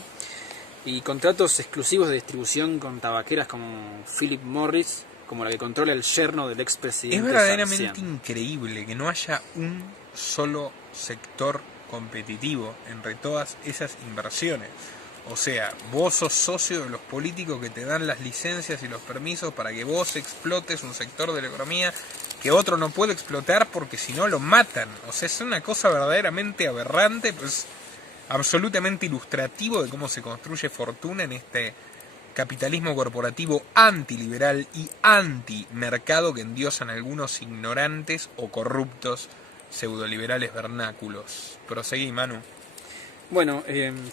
y contratos exclusivos de distribución con tabaqueras como Philip Morris, como la que controla el yerno del expresidente Es verdaderamente Sargsyan. increíble que no haya un solo sector competitivo entre todas esas inversiones. O sea, vos sos socio de los políticos que te dan las licencias y los permisos para que vos explotes un sector de la economía que otro no puede explotar porque si no lo matan. O sea, es una cosa verdaderamente aberrante, pues absolutamente ilustrativo de cómo se construye fortuna en este capitalismo corporativo antiliberal y antimercado que endiosan algunos ignorantes o corruptos pseudoliberales vernáculos. Proseguí, Manu. Bueno,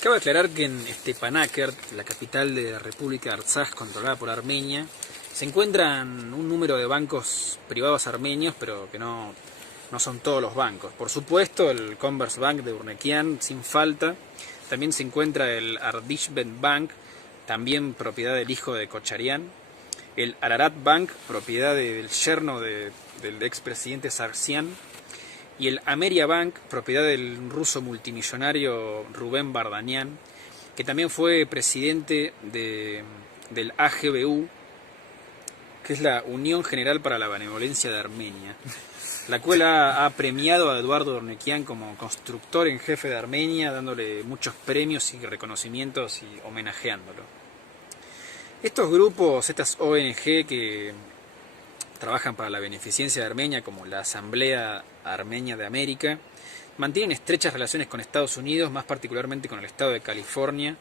cabe aclarar que en Stepanakert, la capital de la República de Artsaj, controlada por Armenia, se encuentran un número de bancos privados armenios, pero que no son todos los bancos. Por supuesto, el Commerzbank de Urnekian, sin falta. También se encuentra el Ardishbet Bank, también propiedad del hijo de Kocharian. El Ararat Bank, propiedad del yerno del expresidente Sargsyan. Y el Ameria Bank, propiedad del ruso multimillonario Rubén Bardanian, que también fue presidente del AGBU, que es la Unión General para la Benevolencia de Armenia, la cual ha premiado a Eduardo Ornequian como constructor en jefe de Armenia, dándole muchos premios y reconocimientos y homenajeándolo. Estos grupos, estas ONG que trabajan para la beneficencia de Armenia, como la Asamblea Armenia de América, mantienen estrechas relaciones con Estados Unidos, más particularmente con el estado de California,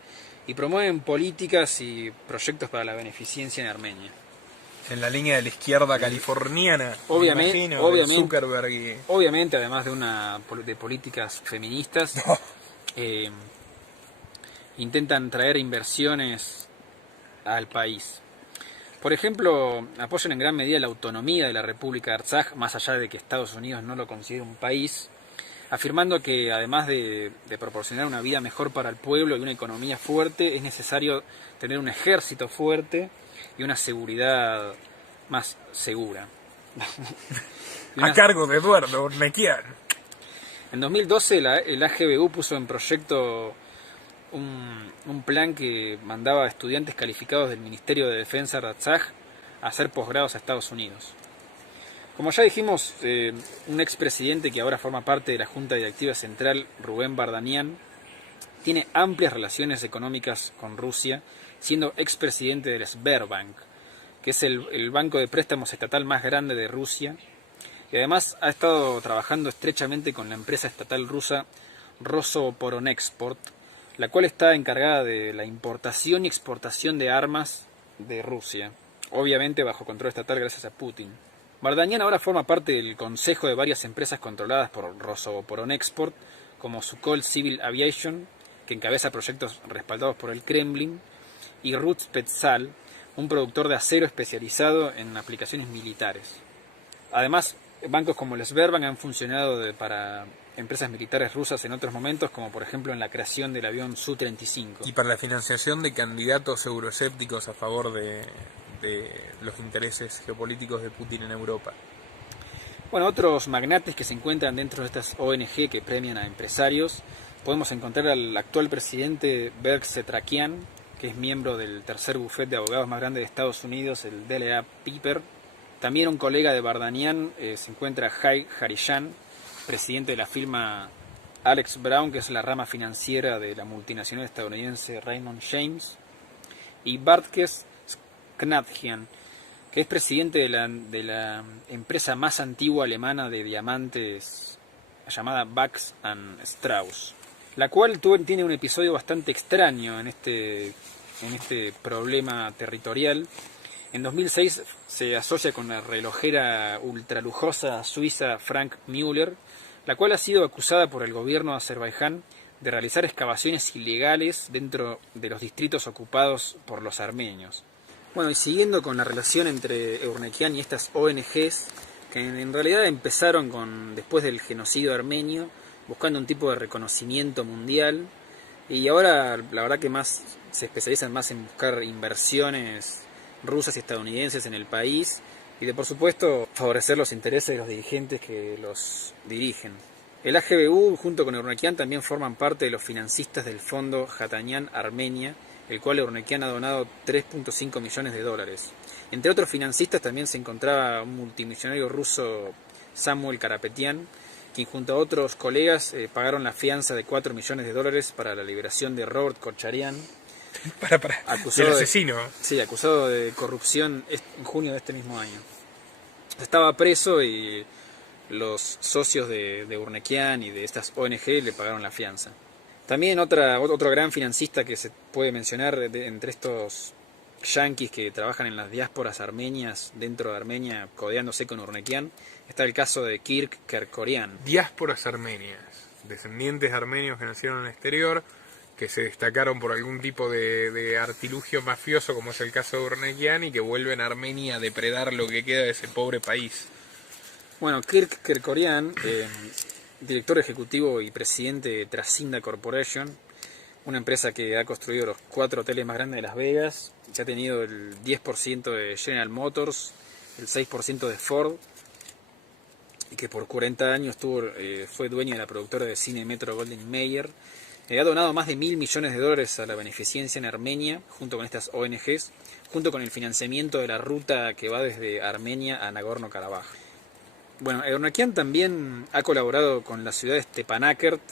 y promueven políticas y proyectos para la beneficencia en Armenia. En la línea de la izquierda californiana, Obviamente, me imagino, de Zuckerberg y... obviamente, además de políticas feministas, intentan traer inversiones al país. Por ejemplo, apoyan en gran medida la autonomía de la República de Artsaj, más allá de que Estados Unidos no lo considere un país, afirmando que además de proporcionar una vida mejor para el pueblo y una economía fuerte, es necesario tener un ejército fuerte y una seguridad más segura. A cargo de Eduardo Ornequian. En 2012 el AGBU puso en proyecto un plan que mandaba a estudiantes calificados del Ministerio de Defensa de Artsaj a hacer posgrados a Estados Unidos. Como ya dijimos, un expresidente que ahora forma parte de la Junta Directiva Central, Rubén Bardanian, tiene amplias relaciones económicas con Rusia, siendo expresidente del Sberbank, que es el banco de préstamos estatal más grande de Rusia, y además ha estado trabajando estrechamente con la empresa estatal rusa Rosoporonexport, la cual está encargada de la importación y exportación de armas de Rusia, obviamente bajo control estatal gracias a Putin. Bardanian ahora forma parte del consejo de varias empresas controladas por Rosoporonexport, como Sukhoi Civil Aviation, que encabeza proyectos respaldados por el Kremlin, y Rutspetsal, un productor de acero especializado en aplicaciones militares. Además, bancos como el Sberbank han funcionado para empresas militares rusas en otros momentos, como por ejemplo en la creación del avión Su-35. Y para la financiación de candidatos euroescépticos a favor de los intereses geopolíticos de Putin en Europa. Bueno, otros magnates que se encuentran dentro de estas ONG que premian a empresarios, podemos encontrar al actual presidente Berg Setrakian, que es miembro del tercer bufete de abogados más grande de Estados Unidos, el DLA Piper. También un colega de Bardanian se encuentra Jai Harishan, presidente de la firma Alex Brown, que es la rama financiera de la multinacional estadounidense Raymond James, y Bartkes Knadjian, que es presidente de la empresa más antigua alemana de diamantes llamada Bax & Strauss, la cual tiene un episodio bastante extraño en este problema territorial. En 2006 se asocia con la relojera ultralujosa suiza Frank Müller, la cual ha sido acusada por el gobierno de Azerbaiyán de realizar excavaciones ilegales dentro de los distritos ocupados por los armenios. Bueno, y siguiendo con la relación entre Eurnekian y estas ONGs, que en realidad empezaron después del genocidio armenio, buscando un tipo de reconocimiento mundial, y ahora la verdad que más se especializan más en buscar inversiones rusas y estadounidenses en el país, y de por supuesto favorecer los intereses de los dirigentes que los dirigen. El AGBU junto con Eurnekian también forman parte de los financistas del fondo Hatanyan Armenia, el cual Eurnekian ha donado 3.5 millones de dólares. Entre otros financistas también se encontraba un multimillonario ruso, Samuel Karapetian, quien junto a otros colegas pagaron la fianza de 4 millones de dólares para la liberación de Robert Kocharian, Del asesino. Sí, acusado de corrupción en junio de este mismo año. Estaba preso y los socios de Eurnekian y de estas ONG le pagaron la fianza. También otro gran financista que se puede mencionar entre estos yanquis que trabajan en las diásporas armenias dentro de Armenia, codeándose con Eurnekian, está el caso de Kirk Kerkorian. Diásporas armenias, descendientes armenios que nacieron en el exterior, que se destacaron por algún tipo de artilugio mafioso, como es el caso de Eurnekian, y que vuelven a Armenia a depredar lo que queda de ese pobre país. Bueno, Kirk Kerkorian, director ejecutivo y presidente de Trasinda Corporation, una empresa que ha construido los 4 hoteles más grandes de Las Vegas, que ha tenido el 10% de General Motors, el 6% de Ford, y que por 40 años fue dueño de la productora de cine Metro Goldwyn Mayer. Ha donado más de $1.000 millones a la beneficencia en Armenia, junto con estas ONGs, junto con el financiamiento de la ruta que va desde Armenia a Nagorno-Karabaj. Bueno, Eurnekian también ha colaborado con la ciudad de Stepanakert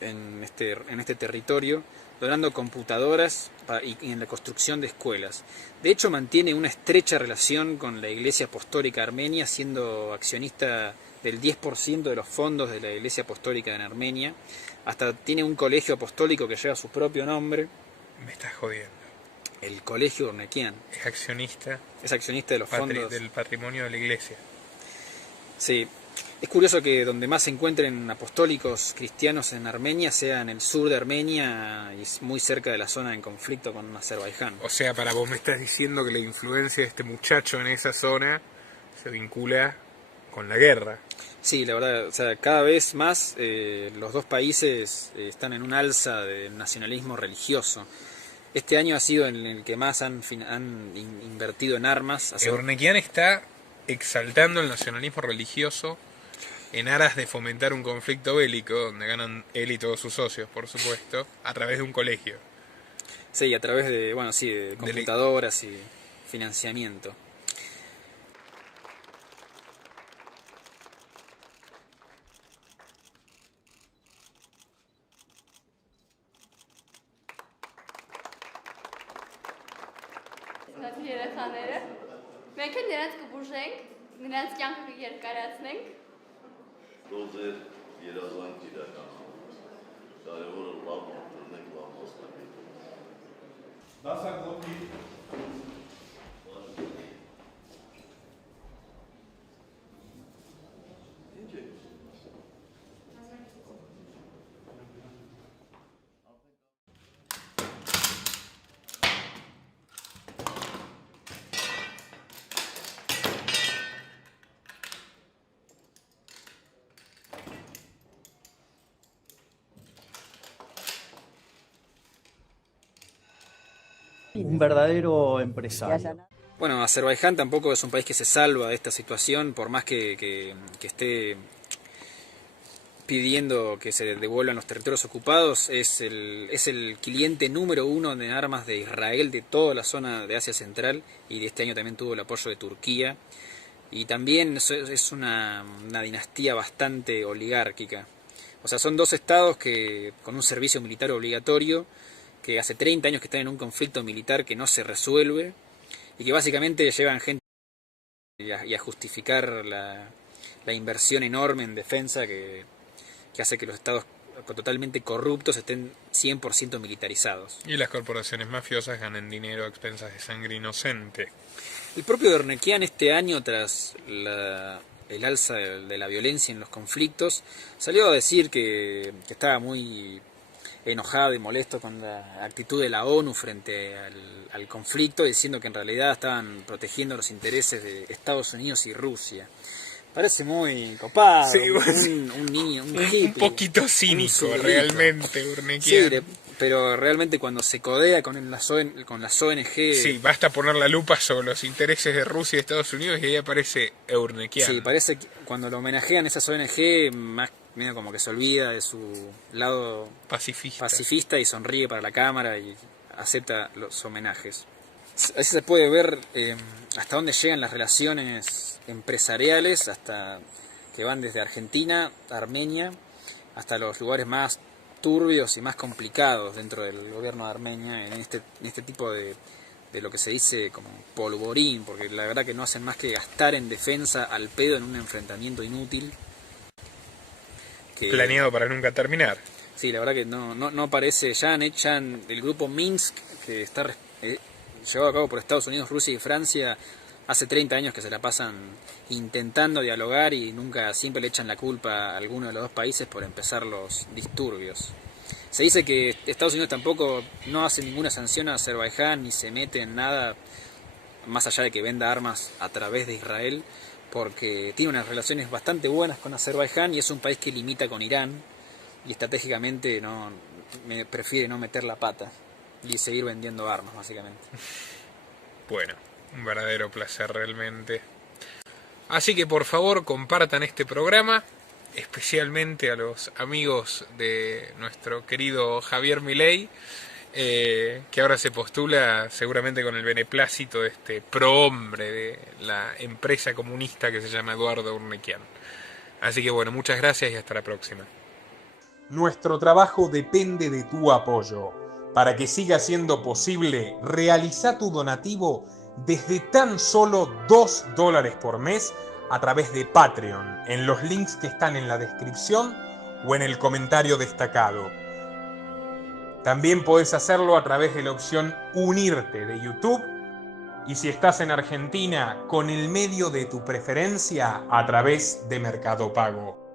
en este territorio, donando computadoras y en la construcción de escuelas. De hecho, mantiene una estrecha relación con la Iglesia Apostólica Armenia, siendo accionista del 10% de los fondos de la Iglesia Apostólica en Armenia. Hasta tiene un colegio apostólico que lleva su propio nombre. Me estás jodiendo. El Colegio Eurnekian. Es accionista. Es accionista de los fondos del patrimonio de la iglesia. Sí. Es curioso que donde más se encuentren apostólicos cristianos en Armenia sea en el sur de Armenia y muy cerca de la zona en conflicto con Azerbaiyán. O sea, para vos me estás diciendo que la influencia de este muchacho en esa zona se vincula con la guerra. Sí, la verdad, o sea, cada vez más los dos países están en un alza de nacionalismo religioso. Este año ha sido en el que más han invertido en armas. Eurnekian está exaltando el nacionalismo religioso en aras de fomentar un conflicto bélico, donde ganan él y todos sus socios, por supuesto, a través de un colegio. Sí, a través de, de computadoras y financiamiento. Երեխաները մենք էլ նրանց կբուժենք, նրանց կյանքը կերկարացնենք։ Դոզեր երազանք իրականացնենք։ Կարևորը լավ ընտրենք լավ մասնակից։ Դասակոպի Un verdadero empresario. Bueno, Azerbaiyán tampoco es un país que se salva de esta situación, por más que esté pidiendo que se devuelvan los territorios ocupados. Es el cliente número 1 de armas de Israel, de toda la zona de Asia Central, y de este año también tuvo el apoyo de Turquía. Y también es una dinastía bastante oligárquica. O sea, son dos estados que con un servicio militar obligatorio, que hace 30 años que están en un conflicto militar que no se resuelve y que básicamente llevan gente y a justificar la inversión enorme en defensa que hace que los estados totalmente corruptos estén 100% militarizados. Y las corporaciones mafiosas ganan dinero a expensas de sangre inocente. El propio Eurnekian este año, tras el alza de la violencia en los conflictos, salió a decir que estaba muy enojado y molesto con la actitud de la ONU frente al conflicto, diciendo que en realidad estaban protegiendo los intereses de Estados Unidos y Rusia. Parece muy copado, sí, un niño, un hippie. Un poquito cínico, realmente, Eurnekian. Sí, pero realmente cuando se codea con las ONG... Sí, basta poner la lupa sobre los intereses de Rusia y Estados Unidos y ahí aparece Eurnekian. Sí, parece que cuando lo homenajean esas ONG, más medio como que se olvida de su lado pacifista y sonríe para la cámara y acepta los homenajes. Así se puede ver hasta dónde llegan las relaciones empresariales, hasta que van desde Argentina, Armenia, hasta los lugares más turbios y más complicados dentro del gobierno de Armenia, en este tipo de lo que se dice como polvorín, porque la verdad que no hacen más que gastar en defensa al pedo en un enfrentamiento inútil. Planeado para nunca terminar. Sí, la verdad que no parece. Ya el grupo Minsk, que está llevado a cabo por Estados Unidos, Rusia y Francia, hace 30 años que se la pasan intentando dialogar y siempre le echan la culpa a alguno de los dos países por empezar los disturbios. Se dice que Estados Unidos tampoco no hace ninguna sanción a Azerbaiyán ni se mete en nada más allá de que venda armas a través de Israel, porque tiene unas relaciones bastante buenas con Azerbaiyán y es un país que limita con Irán y estratégicamente prefiere no meter la pata y seguir vendiendo armas, básicamente. Bueno, un verdadero placer realmente. Así que por favor compartan este programa, especialmente a los amigos de nuestro querido Javier Milei, que ahora se postula seguramente con el beneplácito de este prohombre de la empresa comunista que se llama Eduardo Urnequian. Así que bueno, muchas gracias y hasta la próxima. Nuestro trabajo depende de tu apoyo. Para que siga siendo posible, realiza tu donativo desde tan solo $2 por mes a través de Patreon, en los links que están en la descripción o en el comentario destacado. También podés hacerlo a través de la opción Unirte de YouTube, y si estás en Argentina, con el medio de tu preferencia a través de Mercado Pago.